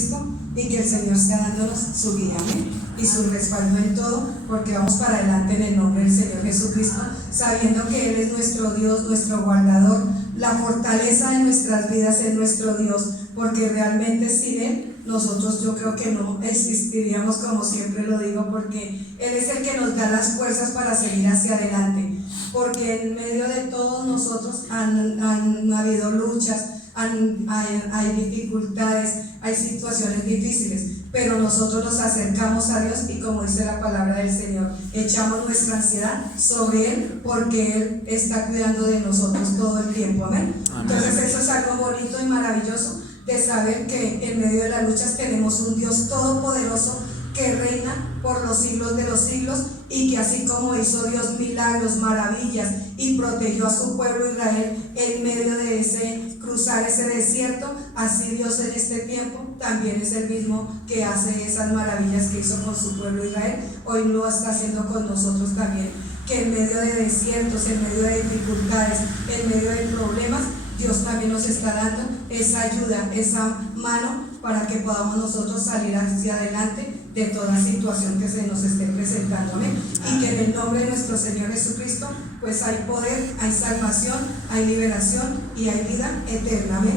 Jesucristo y que el Señor sea dándonos su guía, amén, y su respaldo en todo, porque vamos para adelante en el nombre del Señor Jesucristo, sabiendo que Él es nuestro Dios, nuestro guardador, la fortaleza de nuestras vidas es nuestro Dios, porque realmente sin Él nosotros yo creo que no existiríamos, como siempre lo digo, porque Él es el que nos da las fuerzas para seguir hacia adelante, porque en medio de todos nosotros han habido luchas, hay dificultades, hay situaciones difíciles, pero nosotros nos acercamos a Dios y, como dice la palabra del Señor, echamos nuestra ansiedad sobre Él, porque Él está cuidando de nosotros todo el tiempo, amén. Entonces eso es algo bonito y maravilloso, de saber que en medio de las luchas tenemos un Dios todopoderoso que reina por los siglos de los siglos, y que así como hizo Dios milagros, maravillas y protegió a su pueblo Israel en medio de cruzar ese desierto, así Dios en este tiempo también es el mismo que hace esas maravillas que hizo con su pueblo Israel. Hoy lo está haciendo con nosotros también, que en medio de desiertos, en medio de dificultades, en medio de problemas, Dios también nos está dando esa ayuda, esa mano, para que podamos nosotros salir hacia adelante de toda situación que se nos esté presentando, amén. Y que en el nombre de nuestro Señor Jesucristo pues hay poder, hay salvación, hay liberación y hay vida eterna, amén.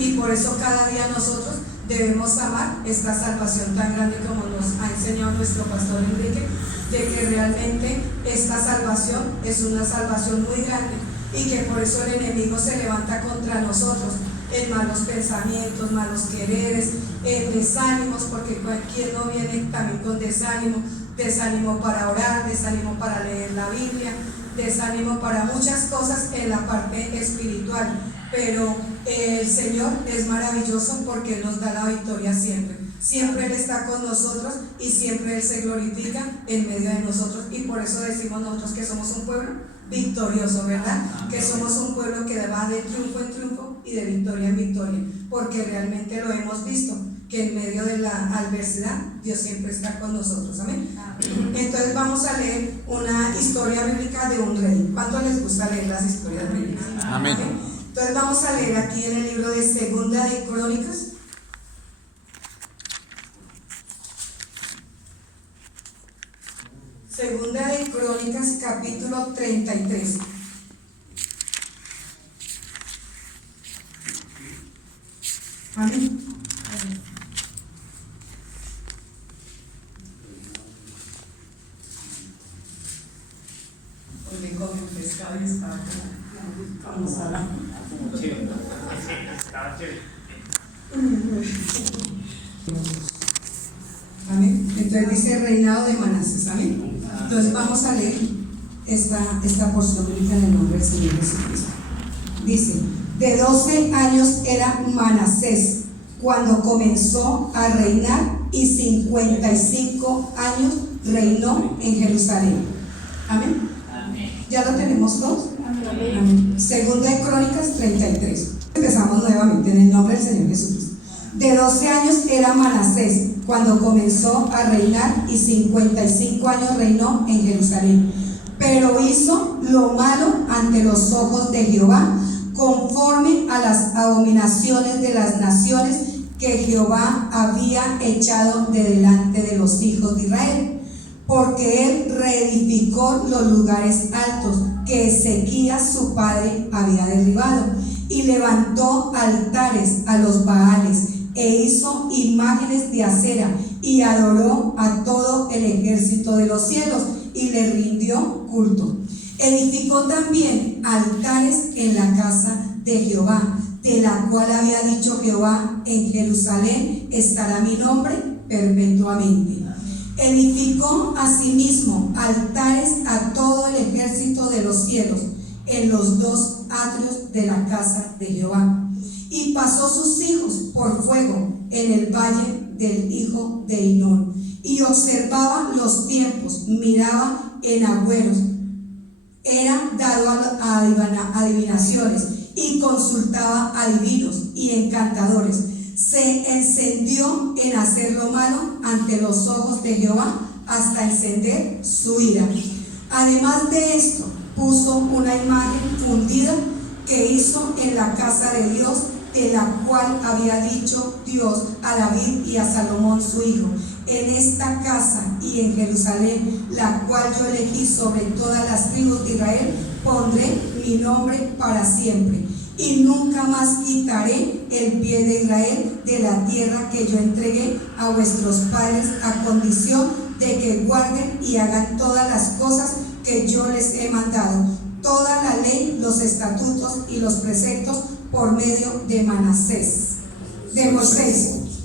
Y por eso cada día nosotros debemos amar esta salvación tan grande, como nos ha enseñado nuestro pastor Enrique, de que realmente esta salvación es una salvación muy grande, y que por eso el enemigo se levanta contra nosotros en malos pensamientos, malos quereres, en desánimos, porque cualquier no viene también con desánimo para orar, desánimo para leer la Biblia, desánimo para muchas cosas en la parte espiritual. Pero el Señor es maravilloso, porque Él nos da la victoria siempre. Siempre Él está con nosotros y siempre Él se glorifica en medio de nosotros, y por eso decimos nosotros que somos un pueblo victorioso, ¿verdad? Que somos un pueblo que va de triunfo en triunfo y de victoria en victoria, porque realmente lo hemos visto, que en medio de la adversidad Dios siempre está con nosotros, amén. Entonces vamos a leer una historia bíblica de un rey. ¿Cuánto les gusta leer las historias bíblicas? Amén. Entonces vamos a leer aquí en el libro de Segunda de Crónicas, Segunda de Crónicas, capítulo 33. Amén. Hoy me comí un pescado y estaba como salado. Amén. Entonces dice reinado de Manasés, amén. Entonces vamos a leer esta porción bíblica en el nombre del Señor Jesucristo. Dice: de 12 años era Manasés cuando comenzó a reinar, y 55 años reinó en Jerusalén. Amén. ¿Ya lo tenemos todos? Amén. Segunda de Crónicas 33. Empezamos nuevamente en el nombre del Señor Jesucristo. De 12 años era Manasés cuando comenzó a reinar, y 55 años reinó en Jerusalén. Pero hizo lo malo ante los ojos de Jehová, conforme a las abominaciones de las naciones que Jehová había echado de delante de los hijos de Israel, porque él reedificó los lugares altos que Ezequías su padre había derribado, y levantó altares a los Baales, e hizo imágenes de acera, y adoró a todo el ejército de los cielos, y le rindió culto. Edificó también altares en la casa de Jehová, de la cual había dicho Jehová: en Jerusalén estará mi nombre perpetuamente. Edificó asimismo altares a todo el ejército de los cielos en los dos atrios de la casa de Jehová, y pasó sus hijos por fuego en el valle del hijo de Hinón, y observaba los tiempos, miraba en agüeros, era dado a adivinaciones, y consultaba adivinos y encantadores. Se encendió en hacer lo malo ante los ojos de Jehová, hasta encender su ira. Además de esto, puso una imagen fundida que hizo en la casa de Dios, de la cual había dicho Dios a David y a Salomón su hijo: en esta casa y en Jerusalén, la cual yo elegí sobre todas las tribus de Israel, pondré mi nombre para siempre, y nunca más quitaré el pie de Israel de la tierra que yo entregué a vuestros padres, a condición de que guarden y hagan todas las cosas que yo les he mandado, toda la ley, los estatutos y los preceptos por medio de Moisés.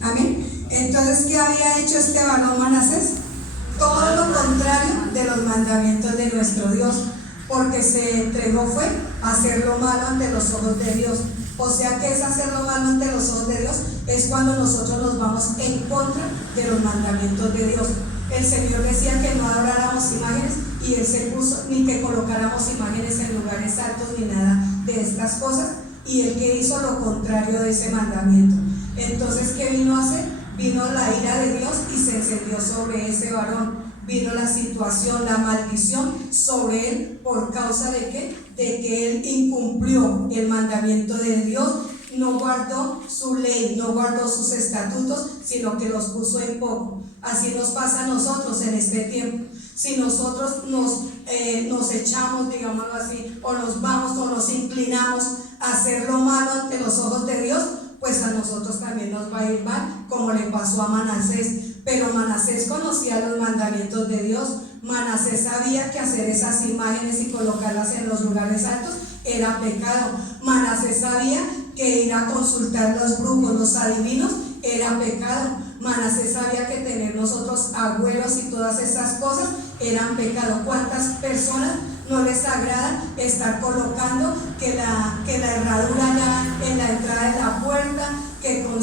Amén. Entonces, ¿qué había hecho este varón Manasés? Todo lo contrario de los mandamientos de nuestro Dios, porque se entregó fue a hacer lo malo ante los ojos de Dios. O sea, que es hacer lo malo ante los ojos de Dios, es cuando nosotros nos vamos en contra de los mandamientos de Dios. El Señor decía que no adoráramos imágenes, y Él se puso, ni que colocáramos imágenes en lugares altos ni nada de estas cosas, y Él que hizo lo contrario de ese mandamiento. Entonces, ¿qué vino a hacer? Vino la ira de Dios y se encendió sobre ese varón. Vino la situación, la maldición sobre él. ¿Por causa de qué? De que él incumplió el mandamiento de Dios, no guardó su ley, no guardó sus estatutos, sino que los puso en poco. Así nos pasa a nosotros en este tiempo. Si nosotros nos echamos, digámoslo así, o nos vamos o nos inclinamos a hacer lo malo ante los ojos de Dios, pues a nosotros también nos va a ir mal, como le pasó a Manasés. Pero Manasés conocía los mandamientos de Dios. Manasés sabía que hacer esas imágenes y colocarlas en los lugares altos era pecado. Manasés sabía que ir a consultar los brujos, los adivinos, era pecado. Manasés sabía que tener nosotros agüeros y todas esas cosas eran pecado. ¿Cuántas personas no les agrada estar colocando que la herradura ya en la entrada de la puerta, que con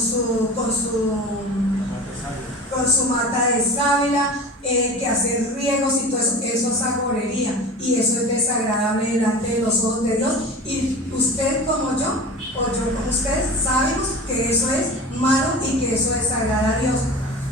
su mata de sábila, que hacer riegos y todo eso? Eso es agorería, y eso es desagradable delante de los ojos de Dios. Y usted como yo, o yo como ustedes, sabemos que eso es malo y que eso desagrada a Dios.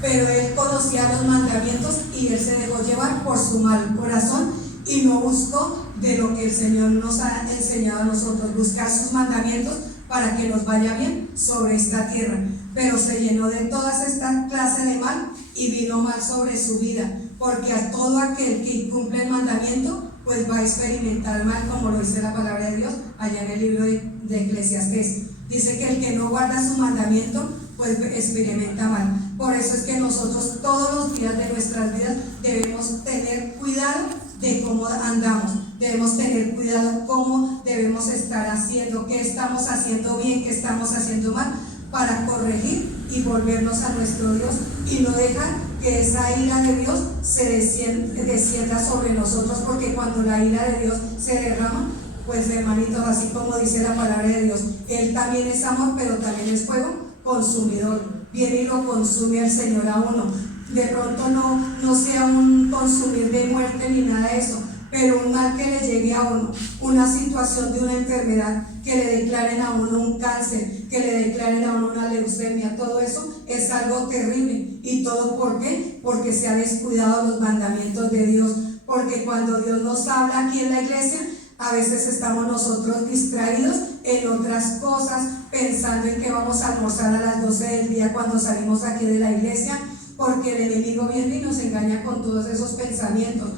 Pero él conocía los mandamientos y él se dejó llevar por su mal corazón y no buscó de lo que el Señor nos ha enseñado a nosotros, buscar sus mandamientos para que nos vaya bien sobre esta tierra. Pero se llenó de todas estas clases de mal y vino mal sobre su vida, porque a todo aquel que incumple el mandamiento, pues va a experimentar mal, como lo dice la palabra de Dios allá en el libro de Eclesiastés. Dice que el que no guarda su mandamiento, pues experimenta mal. Por eso es que nosotros todos los días de nuestras vidas debemos tener cuidado de cómo andamos, debemos tener cuidado cómo debemos estar haciendo, qué estamos haciendo bien, qué estamos haciendo mal, para corregir y volvernos a nuestro Dios, y no dejar que esa ira de Dios se descienda sobre nosotros, porque cuando la ira de Dios se derrama, pues hermanitos, así como dice la palabra de Dios, Él también es amor, pero también es fuego consumidor. Viene y lo consume al Señor a uno. De pronto no sea un consumir de muerte ni nada de eso, pero un mal que le llegue a uno, una situación de una enfermedad, que le declaren a uno un cáncer, que le declaren a uno una leucemia, todo eso es algo terrible. ¿Y todo por qué? Porque se ha descuidado los mandamientos de Dios. Porque cuando Dios nos habla aquí en la iglesia, a veces estamos nosotros distraídos en otras cosas, pensando en que vamos a almorzar a las 12 del día cuando salimos aquí de la iglesia, porque el enemigo viene y nos engaña con todos esos pensamientos.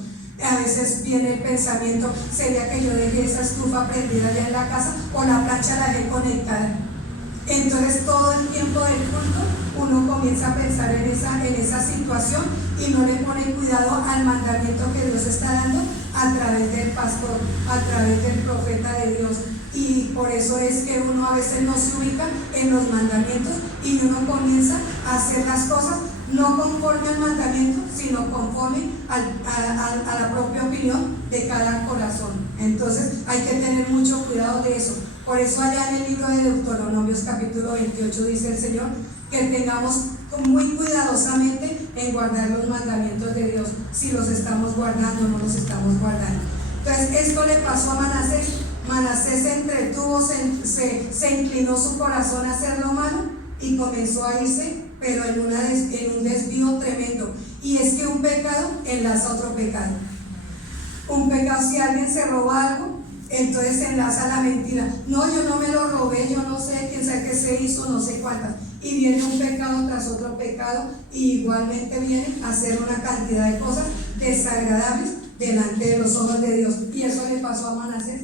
A veces viene el pensamiento: ¿sería que yo dejé esa estufa prendida ya en la casa, o la plancha la dejé conectada? Entonces todo el tiempo del culto uno comienza a pensar en esa situación y no le pone cuidado al mandamiento que Dios está dando a través del pastor, a través del profeta de Dios. Y por eso es que uno a veces no se ubica en los mandamientos y uno comienza a hacer las cosas no conforme al mandamiento, sino conforme a la propia opinión de cada corazón. Entonces hay que tener mucho cuidado de eso. Por eso allá en el libro de Deuteronomios capítulo 28 dice el Señor que tengamos muy cuidadosamente en guardar los mandamientos de Dios, si los estamos guardando o no los estamos guardando. Entonces esto le pasó a Manasés. Manasés se entretuvo, se inclinó su corazón a hacer lo malo y comenzó a irse, pero en un desvío tremendo. Y es que un pecado enlaza otro pecado. Un pecado, si alguien se roba algo, Entonces se enlaza la mentira. No, yo no me lo robé, yo no sé, quién sabe qué se hizo, no sé cuántas. Y viene un pecado tras otro pecado, y igualmente viene a hacer una cantidad de cosas desagradables delante de los ojos de Dios. Y eso le pasó a Manasés.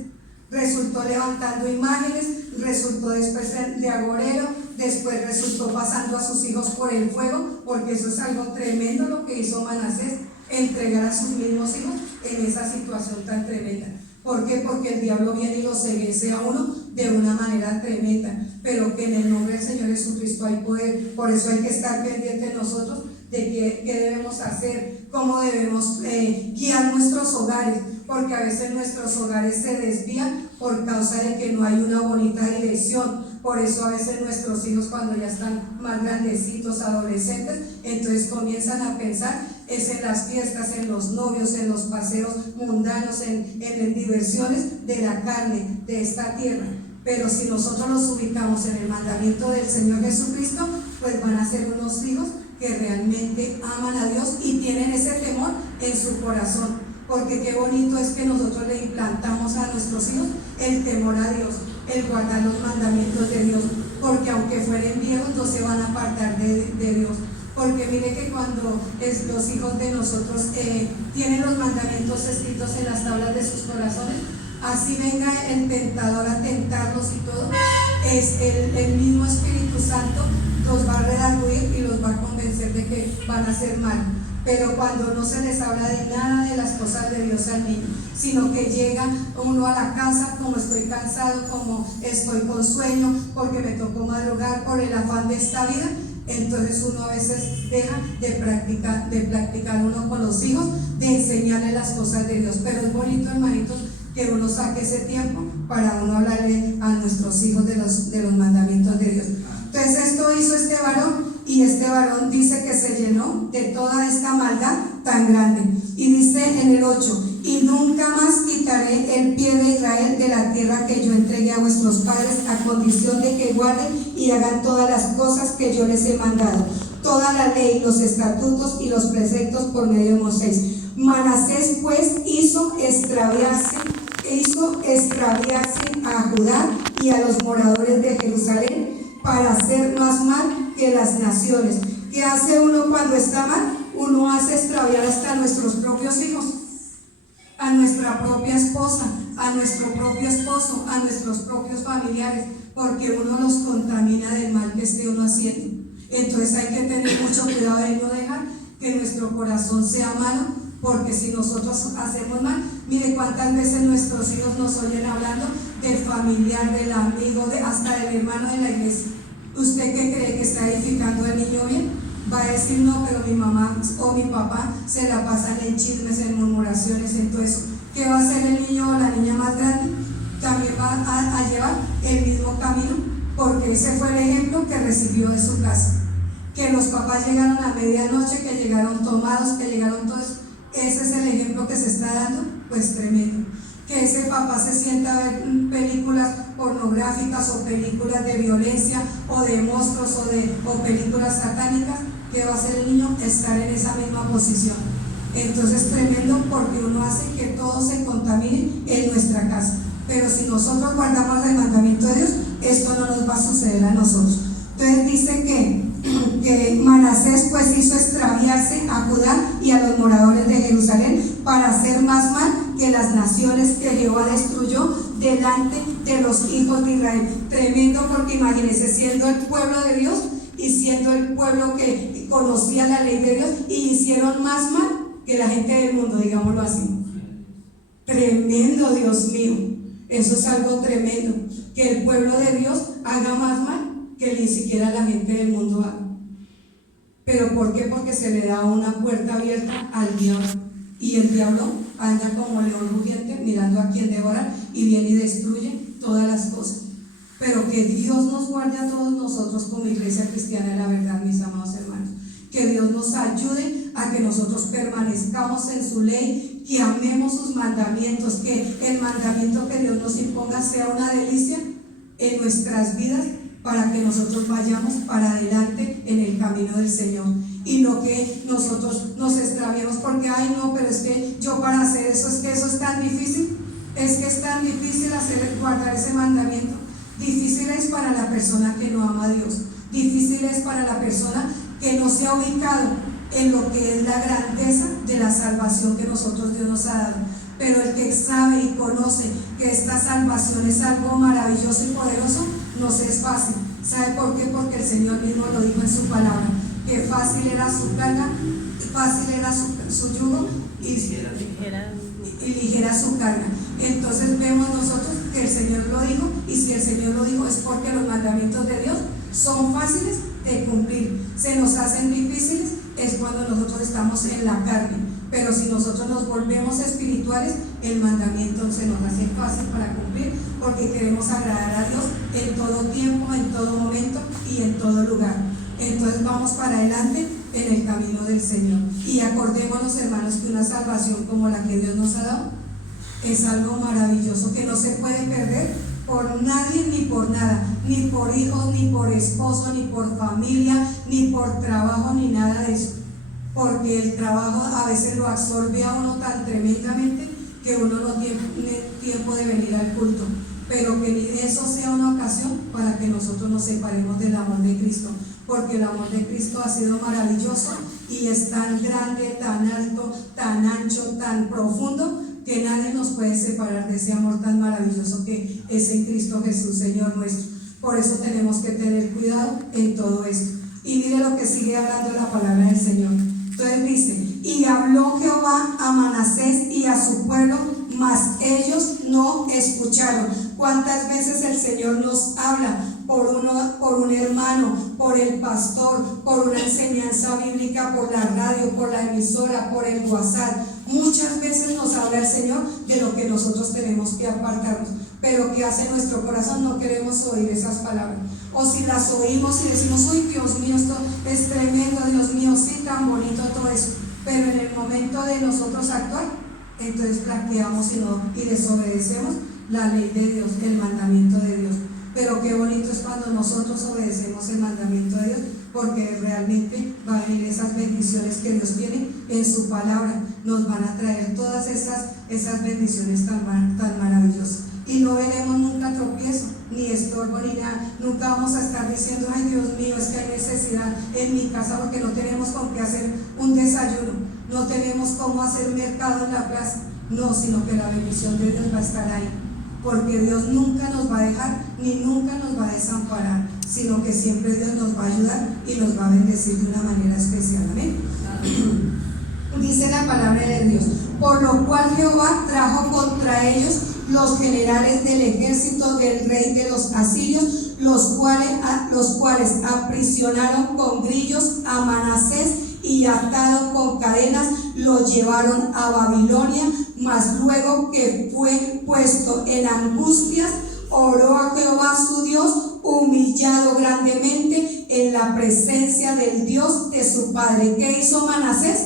Resultó levantando imágenes, resultó después de agorero, después resultó pasando a sus hijos por el fuego, porque eso es algo tremendo lo que hizo Manasés, entregar a sus mismos hijos en esa situación tan tremenda. ¿Por qué? Porque el diablo viene y lo seduce a uno de una manera tremenda, pero que en el nombre del Señor Jesucristo hay poder. Por eso hay que estar pendientes nosotros de qué debemos hacer, cómo debemos guiar nuestros hogares, porque a veces nuestros hogares se desvían por causa de que no hay una bonita dirección. Por eso a veces nuestros hijos, cuando ya están más grandecitos, adolescentes, entonces comienzan a pensar es en las fiestas, en los novios, en los paseos mundanos, en diversiones de la carne, de esta tierra. Pero si nosotros los ubicamos en el mandamiento del Señor Jesucristo, pues van a ser unos hijos que realmente aman a Dios y tienen ese temor en su corazón. Porque qué bonito es que nosotros le implantamos a nuestros hijos el temor a Dios, el guardar los mandamientos de Dios, porque aunque fueren viejos no se van a apartar de Dios. Porque mire que cuando los hijos de nosotros tienen los mandamientos escritos en las tablas de sus corazones, así venga el tentador a tentarlos y todo, es el mismo Espíritu Santo los va a redarguir y los va a convencer de que van a hacer mal. Pero cuando no se les habla de nada de las cosas de Dios al niño, sino que llega uno a la casa como estoy cansado, como estoy con sueño, porque me tocó madrugar por el afán de esta vida, entonces uno a veces deja de practicar uno con los hijos, de enseñarle las cosas de Dios. Pero es bonito, hermanitos, que uno saque ese tiempo para uno hablarle a nuestros hijos de los mandamientos de Dios. Entonces esto hizo este varón, y este varón dice que se llenó de toda esta maldad tan grande. Y dice en el 8: y nunca más quitaré el pie de Israel de la tierra que yo entregué a vuestros padres, a condición de que guarden y hagan todas las cosas que yo les he mandado, toda la ley, los estatutos y los preceptos por medio de Moisés. Manasés pues hizo extraviarse a Judá y a los moradores de Jerusalén, para hacer más mal que las naciones. ¿Qué hace uno cuando está mal? Uno hace extraviar hasta a nuestros propios hijos, a nuestra propia esposa, a nuestro propio esposo, a nuestros propios familiares, porque uno los contamina del mal que esté uno haciendo. Entonces hay que tener mucho cuidado de no dejar que nuestro corazón sea malo, porque si nosotros hacemos mal, mire cuántas veces nuestros hijos nos oyen hablando del familiar, del amigo, hasta del hermano de la iglesia. ¿Usted qué cree que está edificando el niño bien? Va a decir no, pero mi mamá o mi papá se la pasan en chismes, en murmuraciones, en todo eso. ¿Qué va a hacer el niño o la niña más grande? También va a llevar el mismo camino, porque ese fue el ejemplo que recibió de su casa. Que los papás llegaron a medianoche, que llegaron tomados, que llegaron todos. Ese es el ejemplo que se está dando, pues tremendo. Que ese papá se sienta a ver películas pornográficas o películas de violencia o de monstruos o películas satánicas. ¿Qué va a hacer el niño? Estar en esa misma posición. Entonces tremendo, porque uno hace que todo se contamine en nuestra casa. Pero si nosotros guardamos el mandamiento de Dios, esto no nos va a suceder a nosotros. Entonces dice que Manasés pues hizo extraviarse a Judá y a los moradores de Jerusalén, para hacer más mal que las naciones que Jehová destruyó delante de los hijos de Israel. Tremendo, porque imagínense, siendo el pueblo de Dios y siendo el pueblo que conocía la ley de Dios, y hicieron más mal que la gente del mundo, digámoslo así. Tremendo, Dios mío, eso es algo tremendo, que el pueblo de Dios haga más mal que ni siquiera la gente del mundo haga. ¿Pero por qué? Porque se le da una puerta abierta al diablo, y el diablo anda como león rugiente mirando a quien devorar, y viene y destruye todas las cosas. Pero que Dios nos guarde a todos nosotros como iglesia cristiana, en la verdad, mis amados hermanos. Que Dios nos ayude a que nosotros permanezcamos en su ley, que amemos sus mandamientos, que el mandamiento que Dios nos imponga sea una delicia en nuestras vidas, para que nosotros vayamos para adelante en el camino del Señor, y no que nosotros nos extraviemos porque ay no, pero es que yo para hacer eso, es que eso es tan difícil. Es que es tan difícil guardar ese mandamiento. Difícil es para la persona que no ama a Dios. Difícil es para la persona que no se ha ubicado en lo que es la grandeza de la salvación que nosotros Dios nos ha dado. Pero el que sabe y conoce que esta salvación es algo maravilloso y poderoso, nos es fácil. ¿Sabe por qué? Porque el Señor mismo lo dijo en su palabra, que fácil era su carga, fácil era su yugo y ligera su carga. Entonces vemos nosotros que el Señor lo dijo, y si el Señor lo dijo es porque los mandamientos de Dios son fáciles de cumplir. Se nos hacen difíciles es cuando nosotros estamos en la carne, pero si nosotros nos volvemos espirituales, el mandamiento se nos hace fácil para cumplir, porque queremos agradar a Dios en todo tiempo, en todo momento y en todo lugar. Entonces vamos para adelante en el camino del Señor, y acordémonos, hermanos, que una salvación como la que Dios nos ha dado es algo maravilloso que no se puede perder por nadie ni por nada, ni por hijos, ni por esposo, ni por familia, ni por trabajo, ni nada de eso, porque el trabajo a veces lo absorbe a uno tan tremendamente que uno no tiene tiempo de venir al culto, pero que ni eso sea una ocasión para que nosotros nos separemos del amor de Cristo, porque el amor de Cristo ha sido maravilloso y es tan grande, tan alto, tan ancho, tan profundo, que nadie nos puede separar de ese amor tan maravilloso que es en Cristo Jesús, Señor nuestro. Por eso tenemos que tener cuidado en todo esto. Y mire lo que sigue hablando la palabra del Señor. Entonces dice: y habló Jehová a Manasés y a su pueblo, mas ellos no escucharon. ¿Cuántas veces el Señor nos habla por un hermano, por el pastor, por una enseñanza bíblica, por la radio, por la emisora, por el WhatsApp? Muchas veces nos habla el Señor de lo que nosotros tenemos que apartarnos, pero ¿qué hace nuestro corazón? No queremos oír esas palabras, o si las oímos y decimos: uy, Dios mío, esto es tremendo, Dios mío, sí, tan bonito todo eso, pero en el momento de nosotros actuar, entonces flaqueamos y desobedecemos la ley de Dios, el mandamiento de Dios. Pero qué bonito es cuando nosotros obedecemos el mandamiento de Dios, porque realmente van a venir esas bendiciones que Dios tiene en su palabra. Nos van a traer todas esas bendiciones tan maravillosas, y no veremos nunca tropiezo, ni estorbo, ni nada. Nunca vamos a estar diciendo: ay, Dios mío, es que hay necesidad en mi casa porque no tenemos con qué hacer un desayuno, no tenemos cómo hacer mercado en la plaza. No, sino que la bendición de Dios va a estar ahí, porque Dios nunca nos va a dejar ni nunca nos va a desamparar, sino que siempre Dios nos va a ayudar y nos va a bendecir de una manera especial. Amén. Dice la palabra de Dios: por lo cual Jehová trajo contra ellos los generales del ejército del rey de los asirios, los cuales aprisionaron con grillos a Manasés, y atado con cadenas lo llevaron a Babilonia. Mas luego que fue puesto en angustias, oró a Jehová su Dios, humillado grandemente en la presencia del Dios de su padre. ¿Qué hizo Manasés?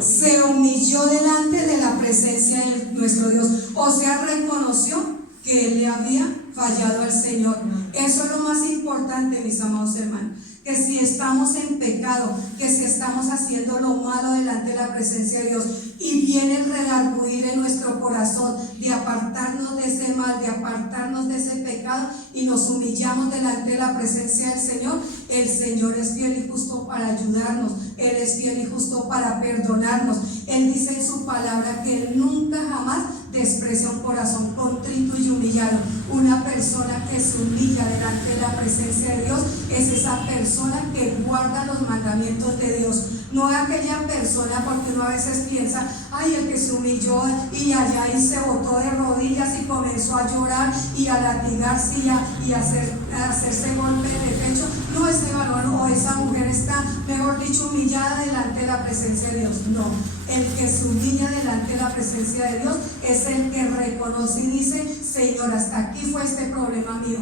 Se humilló delante de la presencia de nuestro Dios, o sea, reconoció que él le había fallado al Señor. Eso es lo más importante, mis amados hermanos, que si estamos en pecado, que si estamos haciendo lo malo delante de la presencia de Dios, y viene el redarguir en nuestro corazón de apartarnos de ese mal, de apartarnos de ese pecado, y nos humillamos delante de la presencia del Señor, el Señor es fiel y justo para ayudarnos, Él es fiel y justo para perdonarnos. Él dice en su palabra que Él nunca jamás desprecia un corazón contrito y humillado. Una persona que se humilla delante de la presencia de Dios es esa persona que guarda los mandamientos de Dios. No es aquella persona, porque uno a veces piensa: ay, el que se humilló y allá y se botó de rodillas y comenzó a llorar y a latigarse y a hacerse golpe de pecho. No, ese varón o esa mujer está, mejor dicho, humillada delante de la presencia de Dios. No, el que se humilla delante de la presencia de Dios es el que reconoce y dice: Señor, hasta aquí fue este problema mío.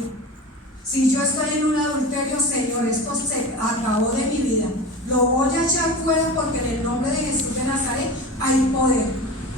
Si yo estoy en un adulterio, Señor, esto se acabó de mi vida, lo voy a echar fuera, porque en el nombre de Jesús de Nazaret hay poder.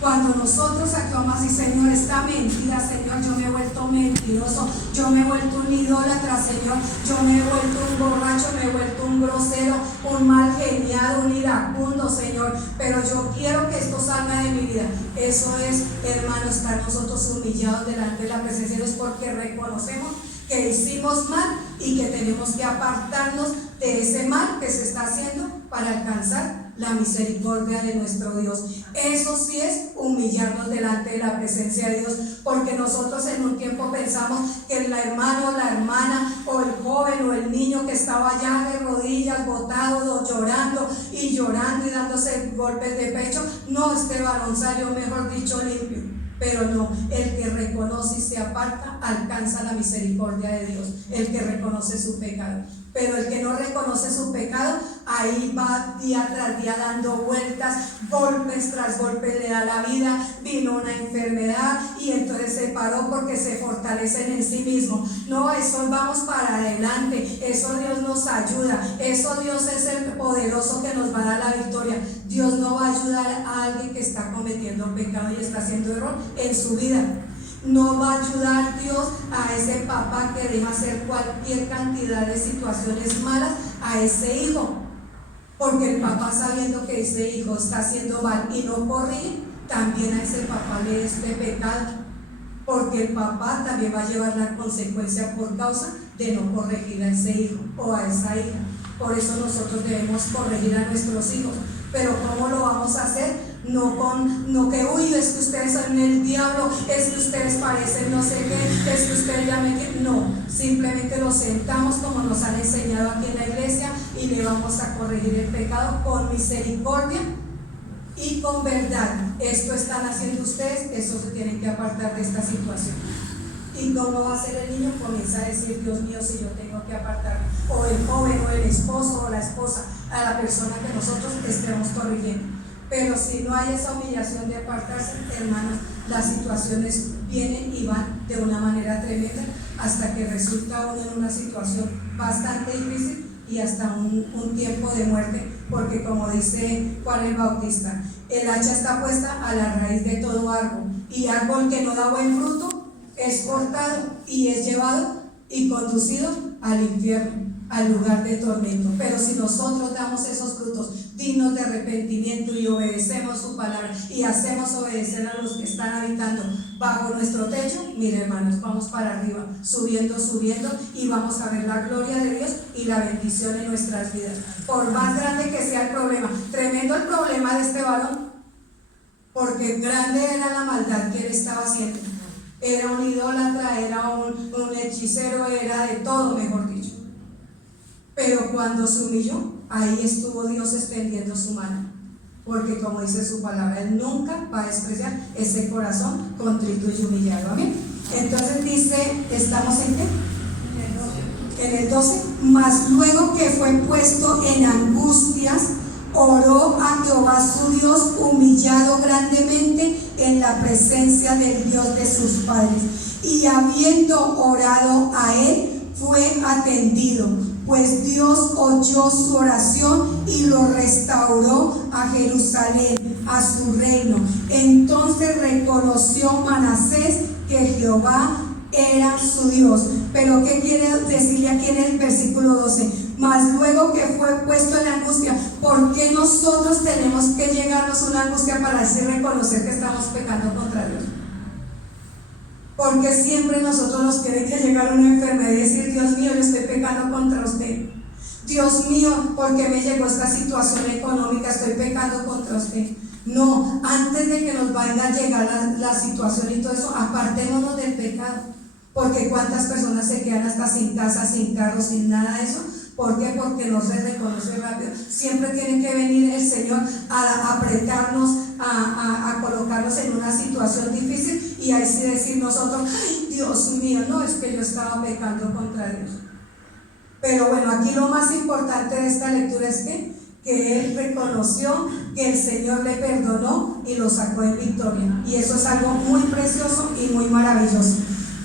Cuando nosotros actuamos así, Señor, esta mentira, Señor, yo me he vuelto mentiroso, yo me he vuelto un idólatra, Señor, yo me he vuelto un borracho, me he vuelto un grosero, un mal geniado, un iracundo, Señor, pero yo quiero que esto salga de mi vida. Eso es, hermano, estar nosotros humillados delante de la presencia de Dios, porque reconocemos que hicimos mal y que tenemos que apartarnos de ese mal que se está haciendo para alcanzar la misericordia de nuestro Dios. Eso sí es humillarnos delante de la presencia de Dios, porque nosotros en un tiempo pensamos que el hermano o la hermana o el joven o el niño que estaba allá de rodillas, botado, llorando y dándose golpes de pecho, no, este varón salió, mejor dicho, limpio. Pero no, el que reconoce y se aparta alcanza la misericordia de Dios, el que reconoce su pecado. Pero el que no reconoce su pecado, ahí va día tras día dando vueltas, golpes tras golpes le da la vida, vino una enfermedad y entonces se paró porque se fortalecen en sí mismo. No, eso vamos para adelante, eso Dios nos ayuda, eso Dios es el poderoso que nos va a dar la victoria. Dios no va a ayudar a alguien que está cometiendo pecado y está haciendo error en su vida. No va a ayudar Dios a ese papá que deja hacer cualquier cantidad de situaciones malas a ese hijo, porque el papá, sabiendo que ese hijo está haciendo mal y no corrige, también a ese papá le es de pecado, porque el papá también va a llevar la consecuencia por causa de no corregir a ese hijo o a esa hija. Por eso nosotros debemos corregir a nuestros hijos. Pero ¿cómo lo vamos a hacer? No que, uy, es que ustedes son el diablo, es que ustedes parecen no sé qué, es que ustedes ya me quieren. No, simplemente los sentamos como nos han enseñado aquí en la iglesia y le vamos a corregir el pecado con misericordia y con verdad. Esto están haciendo ustedes, eso se tienen que apartar de esta situación. ¿Y cómo va a ser el niño? Comienza a decir, Dios mío, si yo tengo que apartarme, o el joven, o el esposo, o la esposa, a la persona que nosotros estemos corrigiendo. Pero si no hay esa humillación de apartarse, hermanos, las situaciones vienen y van de una manera tremenda hasta que resulta uno en una situación bastante difícil y hasta un tiempo de muerte, porque como dice Juan el Bautista, el hacha está puesta a la raíz de todo árbol, y árbol que no da buen fruto es cortado y es llevado y conducido al infierno, al lugar de tormento. Pero si nosotros damos esos frutos dignos de arrepentimiento y obedecemos su palabra y hacemos obedecer a los que están habitando bajo nuestro techo, mire, hermanos, vamos para arriba, subiendo y vamos a ver la gloria de Dios y la bendición en nuestras vidas. Por más grande que sea el problema, tremendo el problema de este varón, porque grande era la maldad que él estaba haciendo. Era un idólatra, era un hechicero, era de todo, mejor dicho. Pero cuando se humilló, ahí estuvo Dios extendiendo su mano, porque como dice su palabra, Él nunca va a despreciar ese corazón contrito y humillado. Amén. Entonces dice, ¿estamos en qué? En el 12. Mas luego que fue puesto en angustias, oró a Jehová su Dios, humillado grandemente en la presencia del Dios de sus padres. Y habiendo orado a él, fue atendido, pues Dios oyó su oración y lo restauró a Jerusalén, a su reino. Entonces reconoció Manasés que Jehová era su Dios. Pero ¿qué quiere decirle aquí en el versículo 12? Mas luego que fue puesto en la angustia. ¿Por qué nosotros tenemos que llegarnos a una angustia para así reconocer que estamos pecando contra Dios? Porque siempre nosotros nos tiene que llegar una enfermedad y decir, Dios mío, yo estoy pecando contra usted. Dios mío, ¿por qué me llegó esta situación económica? Estoy pecando contra usted. No, antes de que nos vaya a llegar la situación y todo eso, apartémonos del pecado. Porque cuántas personas se quedan hasta sin casa, sin carro, sin nada de eso. ¿Por qué? Porque no se reconoce rápido. Siempre tiene que venir el Señor a apretarnos, a colocarnos en una situación difícil y ahí sí decir nosotros, ay, Dios mío, no, es que yo estaba pecando contra Dios. Pero bueno, aquí lo más importante de esta lectura es que él reconoció que el Señor le perdonó y lo sacó en victoria. Y eso es algo muy precioso y muy maravilloso.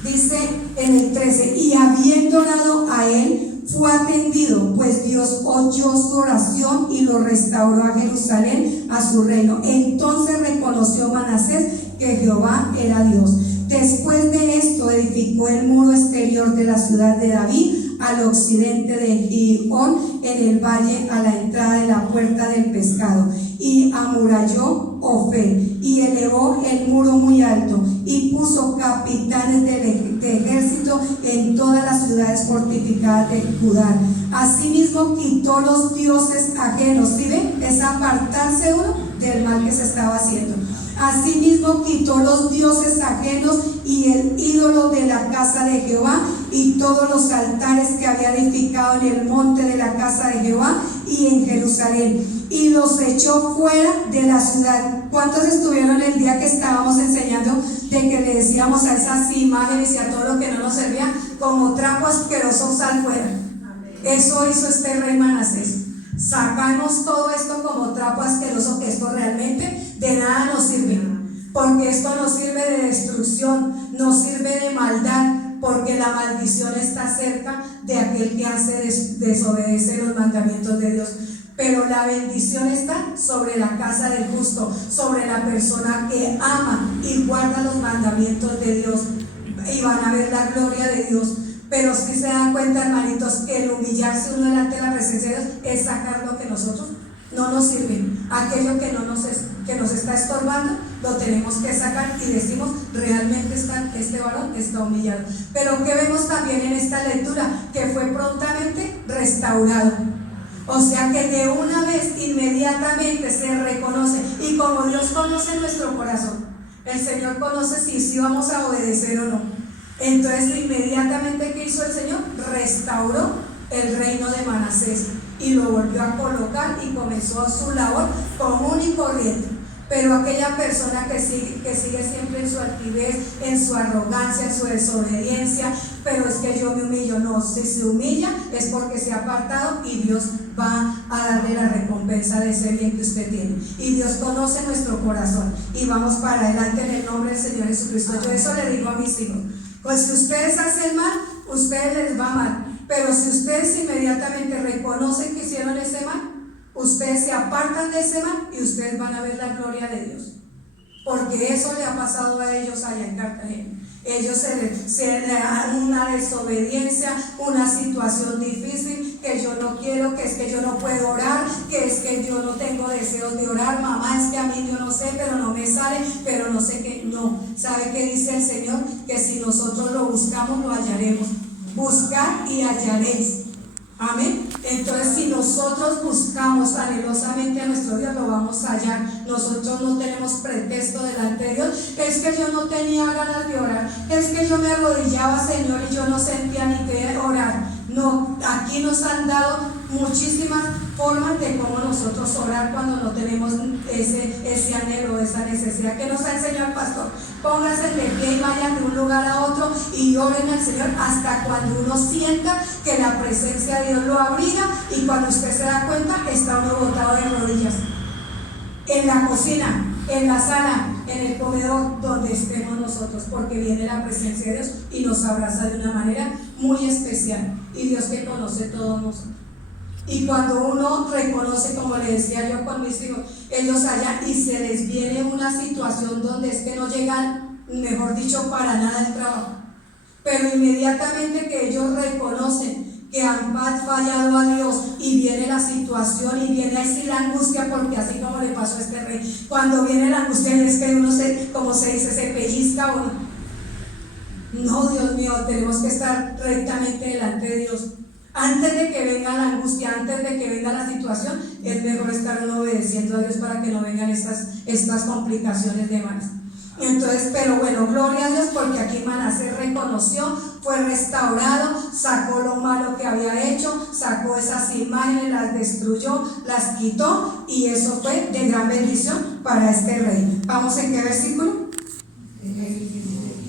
Dice en el 13, y habiendo orado a él, fue atendido, pues Dios oyó su oración y lo restauró a Jerusalén, a su reino. Entonces reconoció Manasés que Jehová era Dios. Después de esto edificó el muro exterior de la ciudad de David al occidente de Gihón, en el valle a la entrada de la puerta del pescado, y amuralló Ofel y elevó el muro muy alto y puso capitanes de ejército en todas las ciudades fortificadas de Judá. Asimismo quitó los dioses ajenos. ¿Sí ven? Es apartarse uno del mal que se estaba haciendo. Asimismo quitó los dioses ajenos y el ídolo de la casa de Jehová y todos los altares que había edificado en el monte de la casa de Jehová y en Jerusalén, y los echó fuera de la ciudad. ¿Cuántos estuvieron el día que estábamos enseñando de que le decíamos a esas imágenes y a todo lo que no nos servía como trapo asqueroso, sal fuera? Eso hizo este rey Manasés. Sacamos todo esto como trapo asqueroso, que esto realmente de nada nos sirve, porque esto nos sirve de destrucción, nos sirve de maldad, porque la maldición está cerca de aquel que hace desobedecer los mandamientos de Dios. Pero la bendición está sobre la casa del justo, sobre la persona que ama y guarda los mandamientos de Dios, y van a ver la gloria de Dios. Pero si se dan cuenta, hermanitos, que el humillarse uno delante de la presencia de Dios es sacar lo que nosotros no nos sirve. Aquello que nos está estorbando, lo tenemos que sacar y decimos, realmente este varón está humillado. Pero que vemos también en esta lectura, que fue prontamente restaurado. O sea que de una vez, inmediatamente se reconoce. Y como Dios conoce nuestro corazón, el Señor conoce si vamos a obedecer o no. Entonces inmediatamente, ¿qué hizo el Señor? Restauró el reino de Manasés y lo volvió a colocar y comenzó su labor común y corriente. Pero aquella persona que sigue siempre en su altivez, en su arrogancia, en su desobediencia, pero es que yo me humillo. No, si se humilla es porque se ha apartado, y Dios va a darle la recompensa de ese bien que usted tiene. Y Dios conoce nuestro corazón, y vamos para adelante en el nombre del Señor Jesucristo. Yo eso le digo a mis hijos: pues si ustedes hacen mal, ustedes les va mal, pero si ustedes inmediatamente reconocen que hicieron ese mal, ustedes se apartan de ese mal y ustedes van a ver la gloria de Dios, porque eso le ha pasado a ellos allá en Cartagena. Ellos se le dan una desobediencia, una situación difícil, que yo no quiero, que es que yo no puedo orar, que es que yo no tengo deseos de orar, mamá, es que a mí yo no sé, pero no me sale, pero no sé qué. No, ¿sabe qué dice el Señor? Que si nosotros lo buscamos, lo hallaremos. Buscar y hallaréis. Amén. Entonces, si nosotros buscamos anhelosamente a nuestro Dios, lo vamos a hallar. Nosotros no tenemos pretexto delante de Dios. Es que yo no tenía ganas de orar, es que yo me arrodillaba, Señor, y yo no sentía ni qué orar. No, aquí nos han dado muchísimas formas de cómo nosotros orar cuando no tenemos ese anhelo, esa necesidad. Que nos ha enseñado el pastor: pónganse de pie y vayan de un lugar a otro y oren al Señor hasta cuando uno sienta que la presencia de Dios lo abriga, y cuando usted se da cuenta, está uno botado de rodillas en la cocina, en la sala, en el comedor, donde estemos nosotros, porque viene la presencia de Dios y nos abraza de una manera muy especial. Y Dios que conoce todos nosotros. Y cuando uno reconoce, como le decía yo con mis hijos, ellos allá, y se les viene una situación donde es que no llegan, mejor dicho, para nada al trabajo, pero inmediatamente que ellos reconocen que han fallado a Dios, y viene la situación y viene así la angustia, porque así como le pasó a este rey, cuando viene la angustia es que uno como se dice, se pellizca uno. No, Dios mío, tenemos que estar rectamente delante de Dios. Antes de que venga la angustia, antes de que venga la situación, es mejor estar obedeciendo a Dios para que no vengan estas complicaciones de más. Entonces, pero bueno, gloria a Dios, porque aquí Manasés reconoció, fue restaurado, sacó lo malo que había hecho, sacó esas imágenes, las destruyó, las quitó, y eso fue de gran bendición para este rey. ¿Vamos en qué versículo?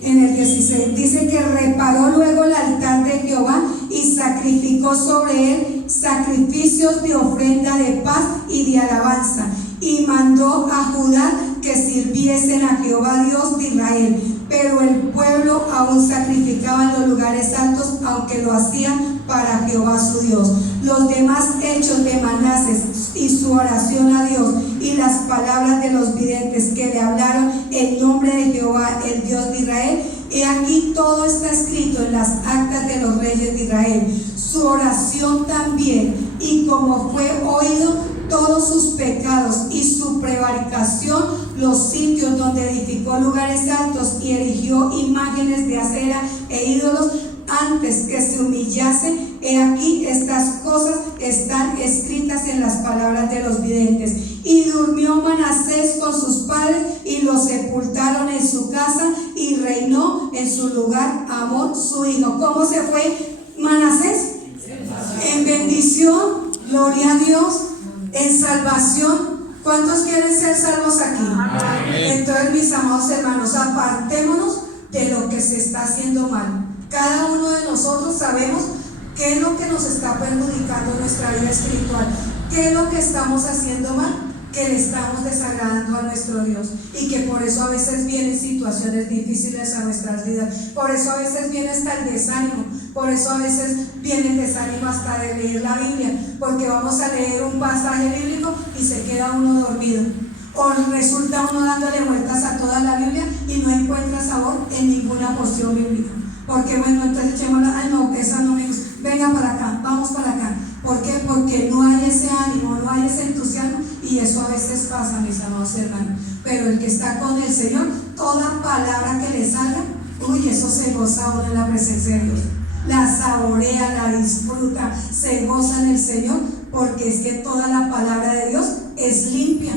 En el 16 dice que reparó luego el altar de Jehová y sacrificó sobre él sacrificios de ofrenda de paz y de alabanza, y mandó a Judá que sirviesen a Jehová Dios de Israel. Pero el pueblo aún sacrificaba en los lugares altos, aunque lo hacían para Jehová su Dios. Los demás hechos de Manasés y su oración a Dios y las palabras de los videntes que le hablaron en nombre de Jehová, el Dios de Israel, he aquí todo está escrito en las actas de los reyes de Israel. Su oración también, y como fue oído todos sus pecados y su prevaricación, los sitios donde edificó lugares altos y erigió imágenes de acera e ídolos antes que se humillase, he aquí estas cosas están escritas en las palabras de los videntes. Y durmió Manasés con sus padres y lo sepultaron en su casa, y reinó en su lugar Amón su hijo. ¿Cómo se fue Manasés? En bendición, gloria a Dios, en salvación. ¿Cuántos quieren ser salvos aquí? Entonces, mis amados hermanos, apartémonos de lo que se está haciendo mal. Cada uno de nosotros sabemos qué es lo que nos está perjudicando nuestra vida espiritual, qué es lo que estamos haciendo mal, que le estamos desagradando a nuestro Dios, y que por eso a veces vienen situaciones difíciles a nuestras vidas, por eso a veces viene hasta el desánimo, por eso a veces viene el desánimo hasta de leer la Biblia, porque vamos a leer un pasaje bíblico y se queda uno dormido, o resulta uno dándole vueltas a toda la Biblia y no encuentra sabor en ninguna porción bíblica, porque bueno, entonces echémosla, ay no, esa no me gusta, venga para acá, vamos para acá. ¿Por qué? Porque no hay ese ánimo, no hay ese entusiasmo, y eso a veces pasa, mis amados hermanos. Pero el que está con el Señor, toda palabra que le salga, uy, eso se goza ahora en la presencia de Dios. La saborea, la disfruta, se goza en el Señor, porque es que toda la palabra de Dios es limpia,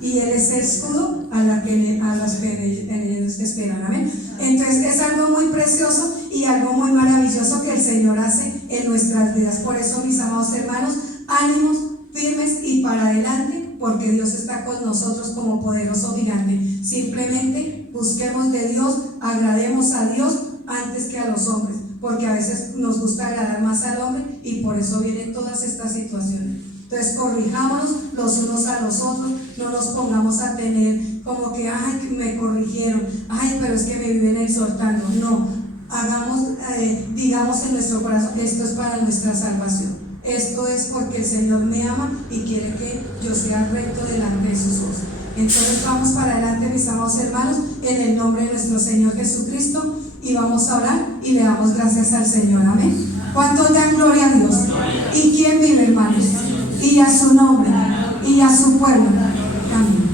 y Él es el escudo a las que ellos esperan. Amén. Entonces es algo muy precioso y algo muy maravilloso que el Señor hace en nuestras vidas. Por eso, mis amados hermanos, ánimos, firmes y para adelante, porque Dios está con nosotros como poderoso gigante. Simplemente busquemos de Dios, agrademos a Dios antes que a los hombres, porque a veces nos gusta agradar más al hombre y por eso vienen todas estas situaciones. Entonces corrijámonos los unos a los otros, no nos pongamos a tener como que, ay, me corrigieron, ay, pero es que me viven exhortando. No, hagamos, digamos en nuestro corazón, esto es para nuestra salvación, esto es porque el Señor me ama y quiere que yo sea recto delante de sus ojos. Entonces vamos para adelante, mis amados hermanos, en el nombre de nuestro Señor Jesucristo, y vamos a orar y le damos gracias al Señor. Amén. ¿Cuántos dan gloria a Dios? ¿Y quién vive, hermanos? Y a su nombre y a su pueblo. Amén.